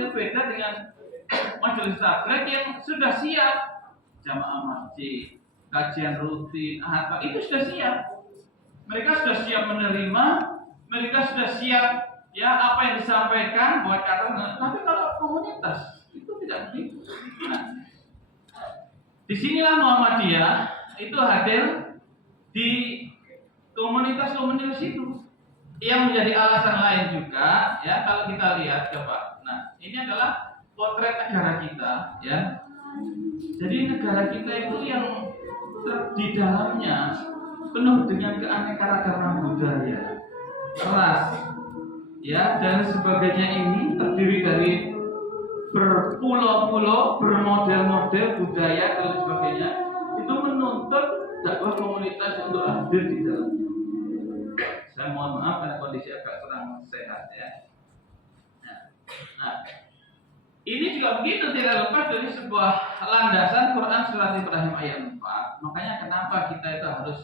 itu beda dengan majelis taklim yang sudah siap, jamaah masjid, kajian rutin, apa itu sudah siap. Mereka sudah siap menerima, mereka sudah siap ya apa yang disampaikan buat kata. Tapi kalau komunitas itu tidak begitu. Nah, disinilah Muhammadiyah itu hadir di komunitas-komunitas itu. Yang menjadi alasan lain juga ya kalau kita lihat coba. Nah, ini adalah potret negara kita ya. Jadi negara kita itu yang di dalamnya penuh dengan keanekaragaman budaya, ras, ya dan sebagainya ini terdiri dari berpulau-pulau, bermodel-model budaya dan sebagainya. Itu menuntut dakwah komunitas untuk hadir di dalamnya. Saya mohon maaf karena kondisi agak kurang sehat ya. Nah, ini juga begitu, tidak lepas dari sebuah landasan Quran surat Ibrahim ayat 4. Makanya kenapa kita itu harus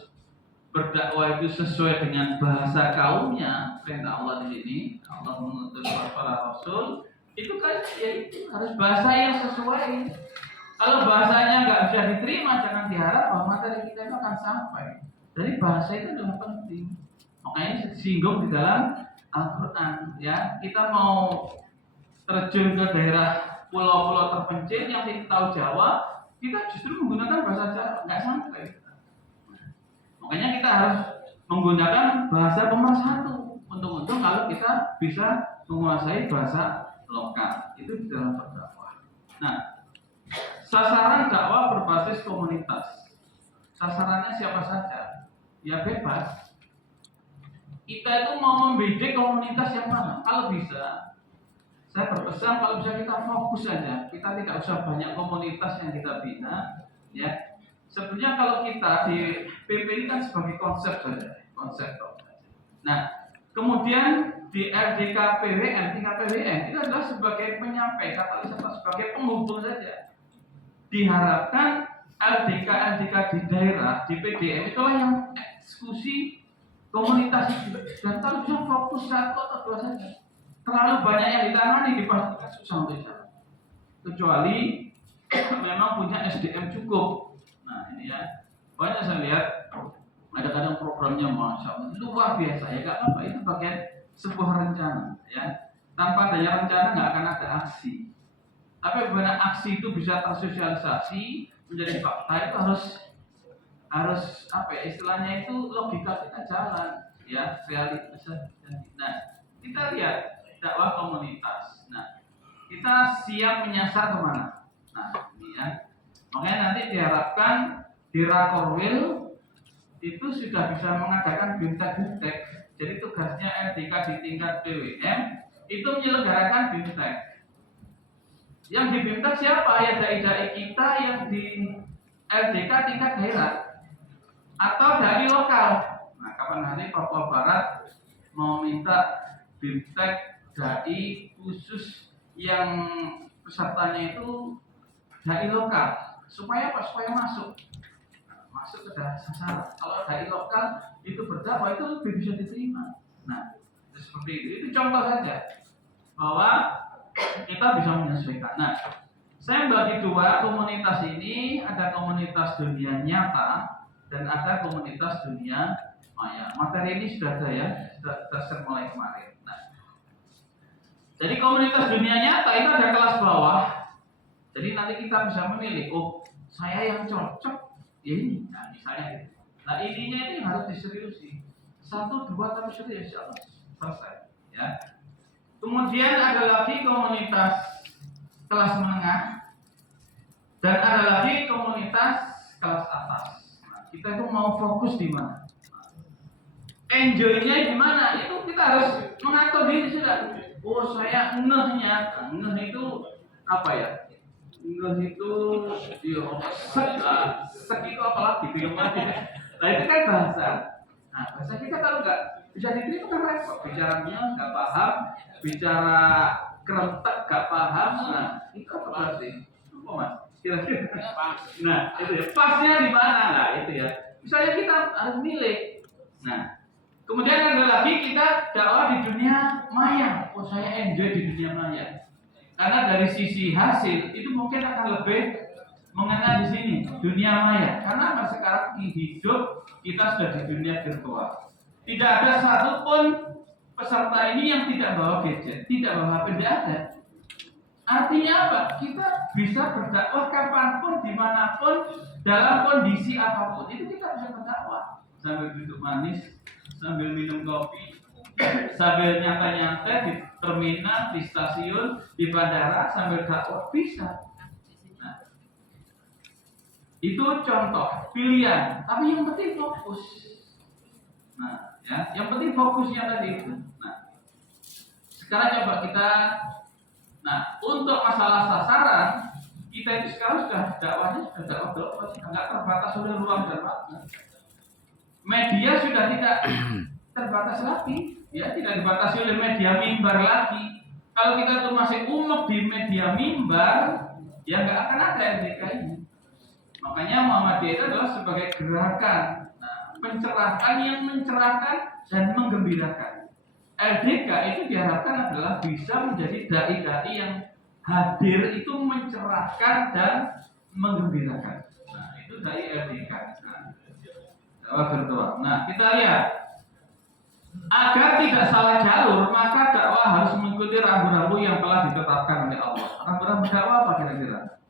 berdakwah itu sesuai dengan bahasa kaumnya. Perintah Allah di sini, Allah menuntut para rasul itu kan ya itu harus bahasa yang sesuai. Kalau bahasanya nggak bisa diterima, jangan diharap bahwa materi kita itu akan sampai. Jadi bahasa itu adalah penting. Makanya disinggung di dalam Al-Quran ya. Kita mau terjun ke daerah pulau-pulau terpencil yang kita tahu Jawa, kita justru menggunakan bahasa Jawa, nggak sampai. Makanya kita harus menggunakan bahasa pemersatu. Untung-untung kalau kita bisa menguasai bahasa lokal. Itu di dalam berdakwah. Nah, sasaran dakwah berbasis komunitas. Sasarannya siapa saja? Ya bebas. Kita itu mau membidik komunitas yang mana? Kalau bisa, saya berpesan kalau bisa kita fokus saja. Kita tidak usah banyak komunitas yang kita bina, ya. Sebenarnya kalau kita di PP ini kan sebagai konsep saja, konsep. Nah, kemudian di RDK PWN, tingkat PWN itu adalah sebagai penyampai, katalisator, sebagai penghubung saja. Diharapkan LDK di daerah, di PDM itulah yang eksekusi komunitas itu. Dan kalau bisa fokus satu atau dua saja. Terlalu banyak yang ditangani dipastikan susah untuk jalan. Kecuali memang punya SDM cukup. Nah ini ya, banyak saya lihat ada kadang programnya masya Allah luar biasa ya, gak apa-apa itu bagian sebuah rencana ya. Tanpa adanya rencana nggak akan ada aksi. Tapi bagaimana aksi itu bisa tersosialisasi menjadi fakta itu harus apa ya istilahnya itu logika kita jalan ya realitas. Nah kita lihat dakwah komunitas. Nah kita siap menyasar kemana? Nah ini ya. Makanya nanti diharapkan di Rakorwil itu sudah bisa mengadakan bimtek-bimtek. Jadi tugasnya LDK di tingkat BWM itu menyelenggarakan bimtek. Yang di bimtek siapa? Ya dai-dai kita yang di LDK tingkat daerah atau dari lokal. Nah kapan hari Papua Barat mau minta bimtek dai khusus yang pesertanya itu dai lokal. Supaya apa? Supaya masuk ke dalam sasaran. Kalau dai lokal itu berdakwah itu lebih bisa diterima. Nah, seperti itu. Itu contoh saja bahwa kita bisa menyesuaikan. Nah, saya bagi dua komunitas ini, ada komunitas dunia nyata dan ada komunitas dunia maya. Materi ini sudah ada ya, sudah share mulai kemarin. Nah, jadi komunitas dunia nyata itu ada kelas bawah. Jadi nanti kita bisa memilih, oh saya yang cocok, ya ini, nah misalnya gitu. Nah ininya ini harus diseriusi, 1, 2 tapi serius, ya selesai. Ya. Kemudian ada lagi komunitas kelas menengah dan ada lagi komunitas kelas atas. Nah, kita itu mau fokus di mana? Enjoy-nya di mana? Itu kita harus mengatur diri sudah. Oh saya ngehnya, ngeh itu apa ya? Ngeh itu sek itu apalagi bingung lagi. Nah itu kan bahasa. Nah bahasa kita kalau nggak bisa diterima kan repot. Bicaranya nggak paham, bicara kerentak nggak paham. Nah itu apa berarti? Apa mas? Kira-kira. Nah itu ya. Pasnya di mana? Nah itu ya. Misalnya kita harus milih. Nah kemudian ada lagi kita dakwah di dunia maya. Oh saya enjoy di dunia maya. Karena dari sisi hasil itu mungkin akan lebih mengena di sini dunia maya. Karena sekarang hidup kita sudah di dunia virtual. Tidak ada satupun peserta ini yang tidak bawa gadget, tidak bawa HP, tidak ada. Artinya apa? Kita bisa berdakwah kapanpun, dimanapun, dalam kondisi apapun. Itu kita bisa berdakwah sambil duduk manis, sambil minum kopi, sambil nyantai-nyantai di terminal, di stasiun, di bandara, sambil dakwah bisa. Nah, itu contoh pilihan, tapi yang penting fokus. Nah, ya, yang penting fokusnya tadi itu. Nah, sekarang coba kita, untuk masalah sasaran, kita itu sekarang sudah dakwahnya sudah dakwah, nggak terbatas oleh ruang dan waktu. Media sudah tidak terbatas lagi, ya tidak dibatasi oleh media mimbar lagi. Kalau kita tuh masih umek di media mimbar, ya nggak akan ada LDK ini. Makanya Muhammadiyah itu adalah sebagai gerakan pencerahan yang mencerahkan dan menggembirakan. LDK itu diharapkan adalah bisa menjadi dai-dai yang hadir itu mencerahkan dan menggembirakan. Nah, itu dai LDK. Nah, kita lihat. Agar tidak salah jalur, maka dakwah harus mengikuti rambu-rambu yang telah ditetapkan oleh Allah. Rambu-rambu dakwah apa kira-kira?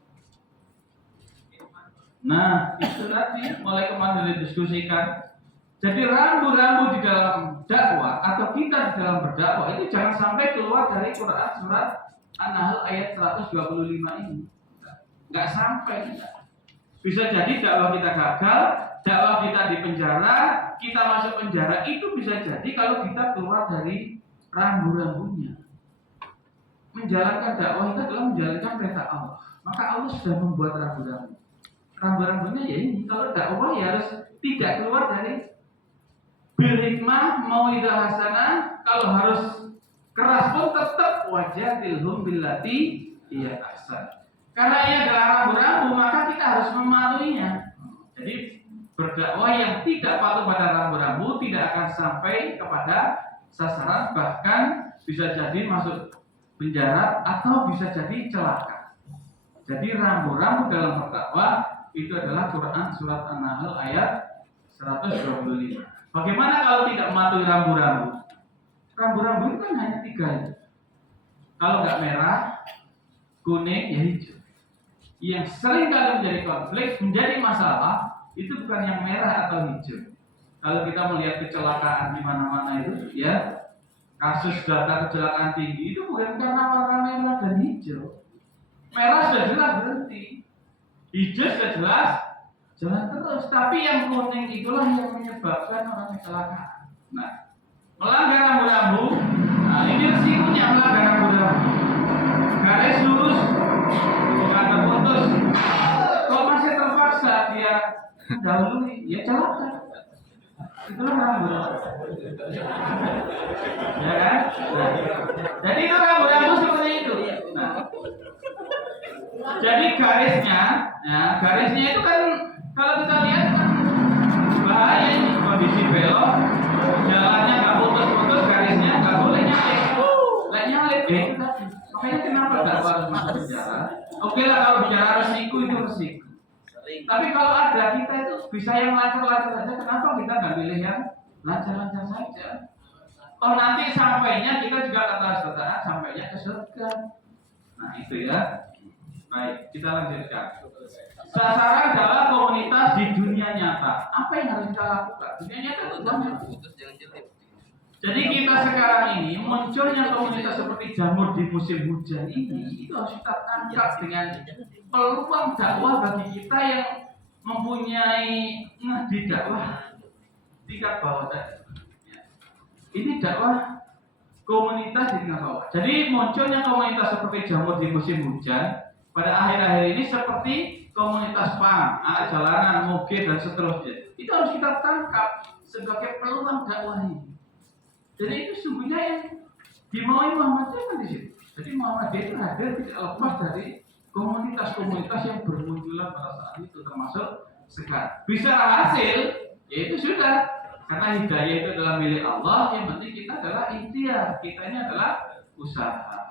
Nah, itu tadi mulai kemarin didiskusikan. Jadi rambu-rambu di dalam dakwah atau kita di dalam berdakwah itu jangan sampai keluar dari Quran surat An-Nahl ayat 125 ini. Enggak sampai. Bisa jadi dakwah kita gagal, dakwah kita di penjara, kita masuk penjara, itu bisa jadi kalau kita keluar dari rambu-rambunya. Menjalankan dakwah itu adalah menjalankan perintah Allah. Maka Allah sudah membuat rambu-rambu. Rambu-rambunya ya ini, kalau dakwah ya harus tidak keluar dari bil hikmah, mauidhah hasanah. Kalau harus keras pun tetap wajadilhum billati hiya ahsan. Karena ini adalah rambu-rambu, maka kita harus mematuhinya. Jadi berdakwah yang tidak patuh pada rambu-rambu tidak akan sampai kepada sasaran, bahkan bisa jadi masuk penjara atau bisa jadi celaka. Jadi rambu-rambu dalam berdakwah itu adalah Quran surat An-Nahl ayat 125. Bagaimana kalau tidak mematuhi rambu-rambu? Rambu-rambu itu kan hanya 3. Kalau nggak merah, kuning, ya hijau. Yang sering kali menjadi konflik, menjadi masalah, itu bukan yang merah atau hijau. Kalau kita melihat kecelakaan di mana-mana itu, ya kasus data kecelakaan tinggi itu bukan karena warna merah dan hijau. Merah sudah jelas berhenti, hijau sudah jelas jalan terus. Tapi yang kuning itulah yang menyebabkan orang kecelakaan. Nah, melanggar rambu-rambu, ini resikonya melanggar rambu-rambu. Garis lurus bukan terputus. Kalau masih terpaksa dia dahului, ya celaka. Itulah rambu-rambu. Ya kan? Nah, jadi itu rambu-rambu seperti itu. Nah, jadi garisnya itu kan kalau kita lihat kan bahaya ini, kondisi belok, jalannya nggak putus-putus, garisnya nggak boleh nyalip. Nggak nyalip ya itu tadi. Makanya kenapa dakwah harus masuk penjara? Oke lah kalau bicara resiko itu resiko. Tapi kalau ada kita itu bisa yang lancar-lancar saja. Kenapa kita nggak pilih yang lancar-lancar saja? Toh nanti sampainya kita juga kata sampainya ke surga. Nah itu ya. Baik, kita lanjutkan. Sasaran adalah komunitas di dunia nyata. Apa yang harus kita lakukan? Dunia nyata itu jamur. Jadi kita sekarang ini munculnya komunitas seperti jamur di musim hujan ini, itu harus kita tangkap dengan peluang dakwah bagi kita yang mempunyai di dakwah tingkat bawah tadi. Ini dakwah komunitas di tingkat bawah. Jadi munculnya komunitas seperti jamur di musim hujan pada akhir-akhir ini seperti komunitas PAM, anak jalanan, moge dan seterusnya. Itu harus kita tangkap sebagai peluang dakwah ini. Jadi itu sungguhnya yang dimaui Muhammadiyah kan di situ. Jadi Muhammadiyah itu hadir tidak lepas dari komunitas-komunitas yang bermunculan pada saat itu, termasuk sekarang. Bisa hasil, ya itu sudah. Karena hidayah itu adalah milik Allah, yang penting kita adalah ikhtiar, kita ini adalah usaha.